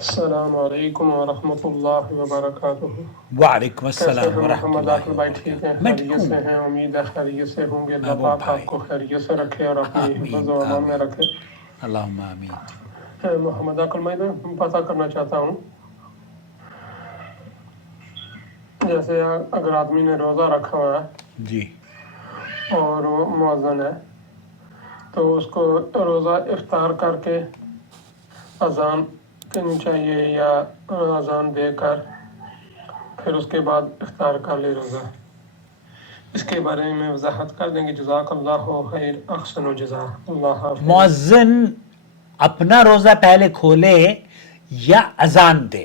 السلام علیکم ورحمۃ اللہ وبرکاتہ۔ وعلیکم کیسے السلام ہیں ورحمۃ محمد اللہ عاقل بھائی؟ ٹھیک ہیں، وبرکاتہ۔ میں ٹھیک خیریت سے ہوں ہیں؟ امید ہے خیریت سے ہوں گے۔ اللہ محبوب پاک بھائی، آپ کو خیریت سے رکھے اور اپنی حفظ آمین و امان میں آمین، رکھے۔ اللہم آمین۔ محمد عاقل بھائی، میں پتہ کرنا چاہتا ہوں، جیسے اگر آدمی نے روزہ رکھا ہوا ہے جی اور وہ مؤذن ہے تو اس کو روزہ افطار کر کے اذان کرنی چاہیے یا اذان دے کر پھر اس کے بعد افطار کر لے روزہ؟ اس کے بارے میں وضاحت کر دیں گے؟ جزاک اللہ خیر، احسن و جزا، اللہ حافظ۔ مؤذن اپنا روزہ پہلے کھولے یا اذان دے؟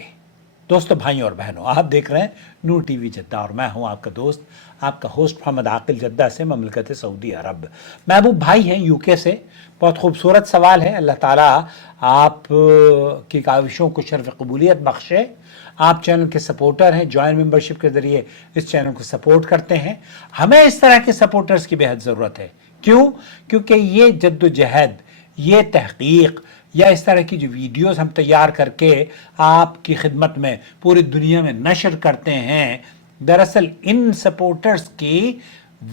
دوستو، بھائیوں اور بہنوں، آپ دیکھ رہے ہیں نور ٹی وی جدہ اور میں ہوں آپ کا دوست، آپ کا ہوسٹ محمد عاقل، جدہ سے، مملکت سعودی عرب۔ محبوب بھائی ہیں یو کے سے۔ بہت خوبصورت سوال ہے، اللہ تعالیٰ آپ کی کاوشوں کو شرف قبولیت بخشے۔ آپ چینل کے سپورٹر ہیں، جوائن ممبرشپ کے ذریعے اس چینل کو سپورٹ کرتے ہیں۔ ہمیں اس طرح کے سپورٹرز کی بہت ضرورت ہے۔ کیوں؟ کیونکہ یہ جد و جہد، یہ تحقیق یا اس طرح کی جو ویڈیوز ہم تیار کر کے آپ کی خدمت میں پوری دنیا میں نشر کرتے ہیں، دراصل ان سپورٹرز کی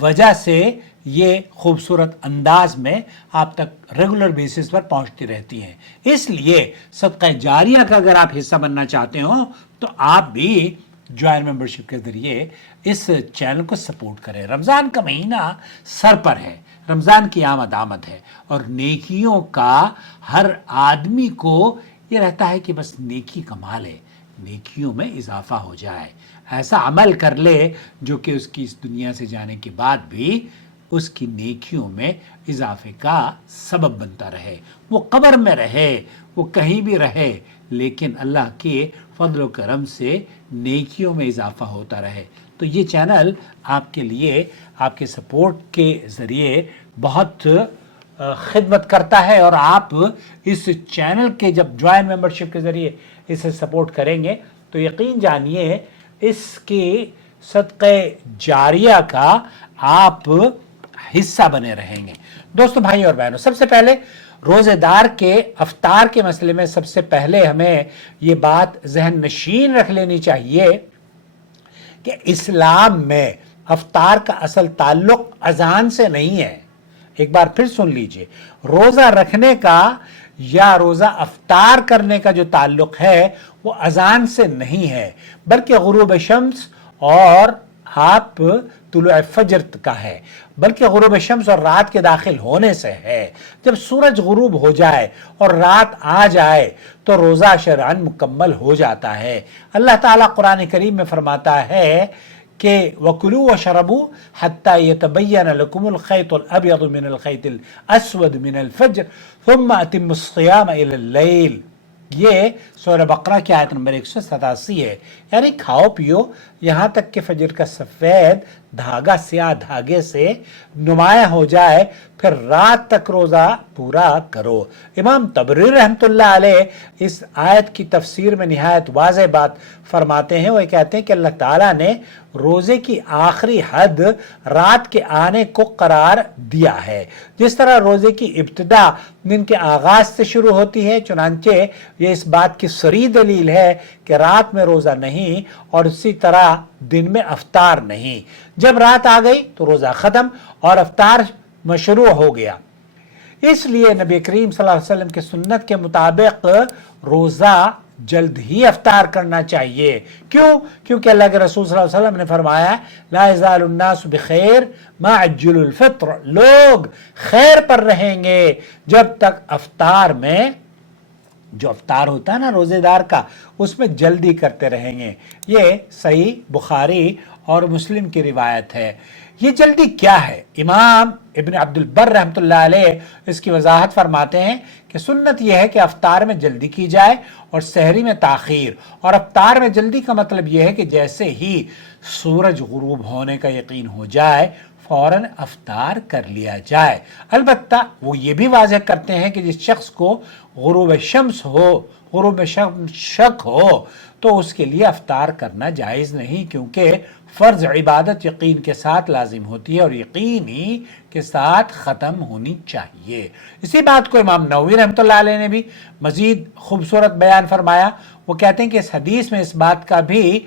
وجہ سے یہ خوبصورت انداز میں آپ تک ریگولر بیسس پر پہنچتی رہتی ہیں۔ اس لیے صدقہ جاریہ کا اگر آپ حصہ بننا چاہتے ہو تو آپ بھی جوائن ممبرشپ کے ذریعے اس چینل کو سپورٹ کریں۔ رمضان کا مہینہ سر پر ہے، رمضان کی آمد ہے، اور نیکیوں کا ہر آدمی کو یہ رہتا ہے کہ بس نیکی کما لے، نیکیوں میں اضافہ ہو جائے، ایسا عمل کر لے جو کہ اس کی اس دنیا سے جانے کے بعد بھی اس کی نیکیوں میں اضافے کا سبب بنتا رہے۔ وہ قبر میں رہے، وہ کہیں بھی رہے، لیکن اللہ کے فضل و کرم سے نیکیوں میں اضافہ ہوتا رہے۔ تو یہ چینل آپ کے لیے، آپ کے سپورٹ کے ذریعے بہت خدمت کرتا ہے، اور آپ اس چینل کے جب جوائن ممبرشپ کے ذریعے اسے سپورٹ کریں گے تو یقین جانیے اس کی صدقہ جاریہ کا آپ حصہ بنے رہیں گے۔ دوستو، بھائی اور بہنوں، سب سے پہلے روزے دار کے افطار کے مسئلے میں سب سے پہلے ہمیں یہ بات ذہن نشین رکھ لینی چاہیے کہ اسلام میں افطار کا اصل تعلق اذان سے نہیں ہے۔ ایک بار پھر سن لیجئے، روزہ رکھنے کا یا روزہ افطار کرنے کا جو تعلق ہے وہ اذان سے نہیں ہے، بلکہ غروب شمس اور آپ طلوع فجر کا ہے، بلکہ غروب شمس اور رات کے داخل ہونے سے ہے۔ جب سورج غروب ہو جائے اور رات آ جائے تو روزہ شرعاً مکمل ہو جاتا ہے۔ اللہ تعالیٰ قرآن کریم میں فرماتا ہے کہ وَكُلُوا وَشَرَبُوا حَتَّى يَتَبَيَّنَ لَكُمُ الْخَيْطُ الْأَبْيَضُ مِنَ الْخَيْطِ الْأَسْوَدِ مِنَ الْفَجْرِ ثُمَّ أَتِمُّوا الصِّيَامَ إِلَى اللَّيْلِ۔ یہ سورہ بقرہ کی آیت نمبر 187 ہے، یعنی کھاؤ پیو یہاں تک کہ فجر کا سفید دھاگا سیاہ دھاگے سے نمایاں ہو جائے، پھر رات تک روزہ پورا کرو۔ امام طبری رحمۃ اللہ علیہ اس آیت کی تفسیر میں نہایت واضح بات فرماتے ہیں۔ وہ کہتے ہیں کہ اللہ تعالیٰ نے روزے کی آخری حد رات کے آنے کو قرار دیا ہے، جس طرح روزے کی ابتدا دن کے آغاز سے شروع ہوتی ہے، چنانچہ یہ اس بات کی صریح دلیل ہے کہ رات میں روزہ نہیں، اور اسی طرح دن میں افطار نہیں۔ جب رات آ گئی تو روزہ ختم اور افطار مشروع ہو گیا۔ اس لیے نبی کریم صلی اللہ علیہ وسلم کے سنت کے مطابق روزہ جلد ہی افطار کرنا چاہیے۔ کیوں؟ کیونکہ اللہ کے رسول صلی اللہ علیہ وسلم نے فرمایا لا یزال الناس بخیر ما عجلوا الفطر، لوگ خیر پر رہیں گے جب تک افطار میں، جو افطار ہوتا ہے نا روزے دار کا، اس میں جلدی کرتے رہیں گے۔ یہ صحیح بخاری اور مسلم کی روایت ہے۔ یہ جلدی کیا ہے؟ امام ابن عبد البر رحمۃ اللہ علیہ اس کی وضاحت فرماتے ہیں کہ سنت یہ ہے کہ افطار میں جلدی کی جائے اور سحری میں تاخیر۔ اور افطار میں جلدی کا مطلب یہ ہے کہ جیسے ہی سورج غروب ہونے کا یقین ہو جائے फौरन अफ्तार कर लिया जाए। अलबत्ता वो ये भी वाज़ेह करते हैं कि जिस शख्स को गुरूब शम्स हो, गुरूब शम्स शक हो, तो उसके लिए अफ्तार करना जायज़ नहीं, क्योंकि फ़र्ज़ इबादत यकीन के साथ लाजिम होती है और यकीन ही के साथ ख़त्म होनी चाहिए। इसी बात को इमाम नववी रहमतुल्लाह अलैह ने भी मज़ीद खूबसूरत बयान फरमाया। वो कहते हैं कि इस हदीस में इस बात का भी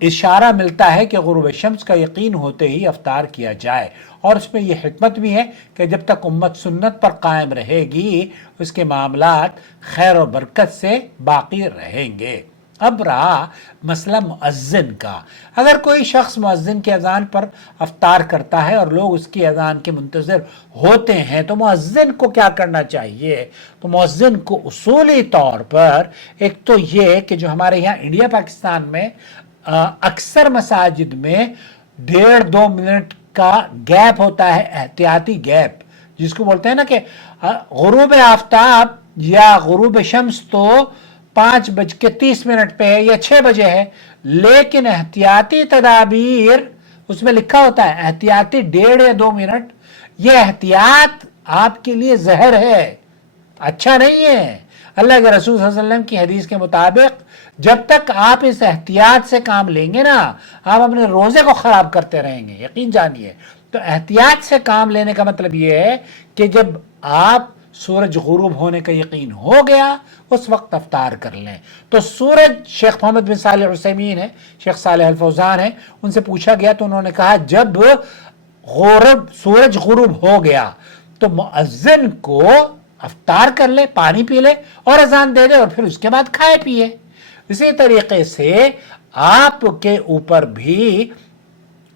इशारा मिलता है कि गुरूब शम्स का यकीन होते ही अफ्तार किया जाए, और उसमें यह हिकमत भी है कि जब तक उम्मत सुन्नत पर कायम रहेगी उसके मामलात खैर और बरकत से बाकी रहेंगे। अब रहा मसला मुअज्जिन का। अगर कोई शख्स मुअज्जिन की अजान पर अफ्तार करता है और लोग उसकी अजान के मुंतज़िर होते हैं, तो मुअज्जिन को क्या करना चाहिए? तो मुअज्जिन को उसूली तौर पर एक तो ये कि जो हमारे यहाँ इंडिया पाकिस्तान में अक्सर मसाजिद में 1.5-2 मिनट का गैप होता है, एहतियाती गैप, जिसको बोलते हैं ना कि गुरूब आफ्ताब या गुरूब शम्स तो 5:30 पे है या 6 बजे है, लेकिन एहतियाती तदाबीर उसमें लिखा होता है एहतियाती 1.5 या 2 मिनट। ये एहतियात आपके लिए जहर है, अच्छा नहीं है। अल्लाह के रसूल सल्लल्लाहु अलैहि वसल्लम की हदीस के मुताबिक जब तक आप इस एहतियात से काम लेंगे ना, आप अपने रोजे को खराब करते रहेंगे, यकीन जानिए। तो एहतियात से काम लेने का मतलब यह है कि जब आप सूरज गुरूब होने का यकीन हो गया उस वक्त अफ्तार कर लें। तो सूरज शेख मोहम्मद बिन सालेह अल उसैमीन है, शेख सालेह अल फौजान है, उनसे पूछा गया तो उन्होंने कहा जब सूरज गुरूब हो गया तो मुअज्जिन को अफ्तार कर ले, पानी पी ले और अजान दे दे और फिर उसके बाद खाए पिए। इसी तरीके से आपके ऊपर भी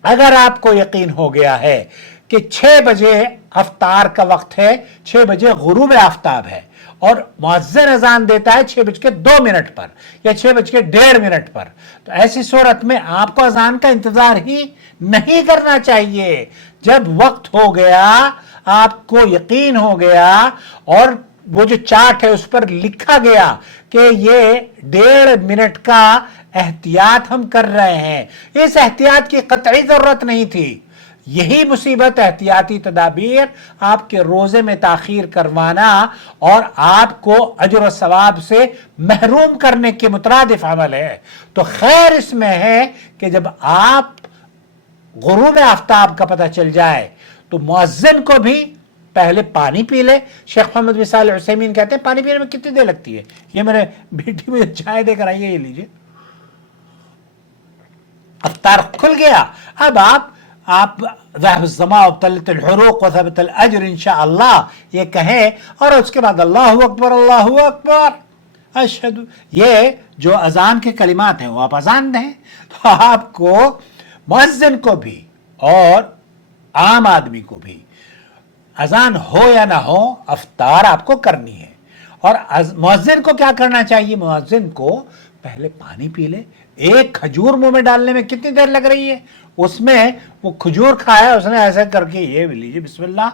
अगर आपको यकीन हो गया है कि 6 बजे अफ्तार का वक्त है, 6 बजे गुरूब आफ्ताब है और मुअज्जिन अजान देता है 6:02 पर या 6:1.5 पर, तो ऐसी सूरत में आपको अजान का इंतजार ही नहीं करना चाहिए। जब वक्त हो गया, आपको यकीन हो गया और वो जो चार्ट है उस पर लिखा गया कि ये 1.5 मिनट का एहतियात हम कर रहे हैं, इस एहतियात की कतई जरूरत नहीं थी। यही मुसीबत एहतियाती तदाबीर आपके रोजे में ताखीर करवाना और आपको अजर व सवाब से महरूम करने के मुतरादिफ अमल है। तो खैर इसमें है कि जब आप गुरूब आफ्ताब का पता चल जाए तो मुअज्जिन को भी पहले पानी पी ले। शेख मोहम्मद बिन सालेह अल उसैमीन कहते हैं पानी पीने में कितनी देर लगती है? ये मेरे बेटी मुझे चाय देकर आई है, ये लीजिए। अफ्तार खुल गया, अब आप अजर इंशाअल्लाह ये कहें और उसके बाद अल्लाहु अकबर अशहदु, ये जो अजान के कलिमात हैं वो आप अजान दें। तो आपको मुअज्जिन को भी और आम आदमी को भी अजान हो या ना हो अफ्तार आपको करनी है। और मुअज्जिन को क्या करना चाहिए? मुअज्जिन को पहले पानी पी ले। एक खजूर मुंह में डालने में कितनी देर लग रही है? उसमें वो खजूर खाया उसने ऐसे करके, ये लीजिए बिस्मिल्लाह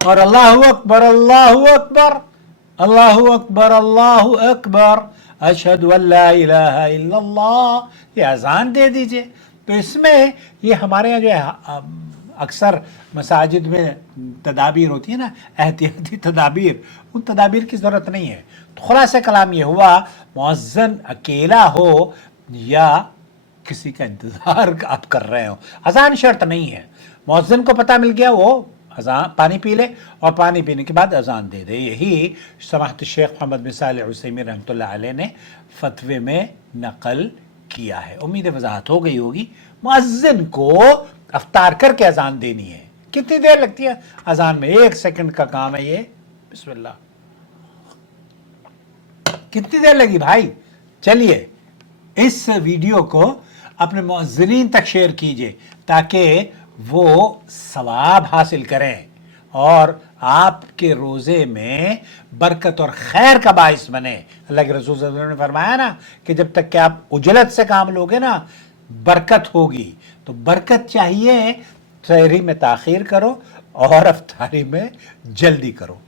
और अल्लाहु अकबर अल्लाहु अकबर अल्लाहु अकबर अल्लाहु अकबर अशहदु अल्ला इलाहा इल्लल्लाह, ये अजान दे दीजिए। तो इसमें ये हमारे यहाँ जो है अक्सर मसाजिद में तदाबीर होती है ना, एहतियाती तदाबीर, उन तदाबीर की ज़रूरत नहीं है। तो खुलासा कलाम ये हुआ, मुअज्जिन अकेला हो या किसी का इंतज़ार आप कर रहे हो, अजान शर्त नहीं है। मुअज्जिन को पता मिल गया, वो अजान पानी पी ले और पानी पीने के बाद अजान दे दे। यही समाहत शेख मोहम्मद बिन सालेह अल उसैमीन रहमतुल्लाह अलैह ने फतवे में नकल किया है। उम्मीद वजाहत हो गई होगी। मुअज्जिन को अफ्तार करके अजान देनी है। कितनी देर लगती है अजान में? 1 सेकंड का काम है ये, बिस्मिल्लाह। कितनी देर लगी भाई? चलिए इस वीडियो को अपने मुअज्जिनीन तक शेयर कीजिए ताकि वो सवाब हासिल करें और आपके रोजे में बरकत और खैर का बाइस बने। अल्लाह के रसूल सल्लल्लाहु अलैहि वसल्लम ने फरमाया ना कि जब तक कि आप उजलत से काम लोगे ना, बरकत होगी। तो बरकत चाहिए, सहरी में ताखीर करो और अफ्तारी में जल्दी करो।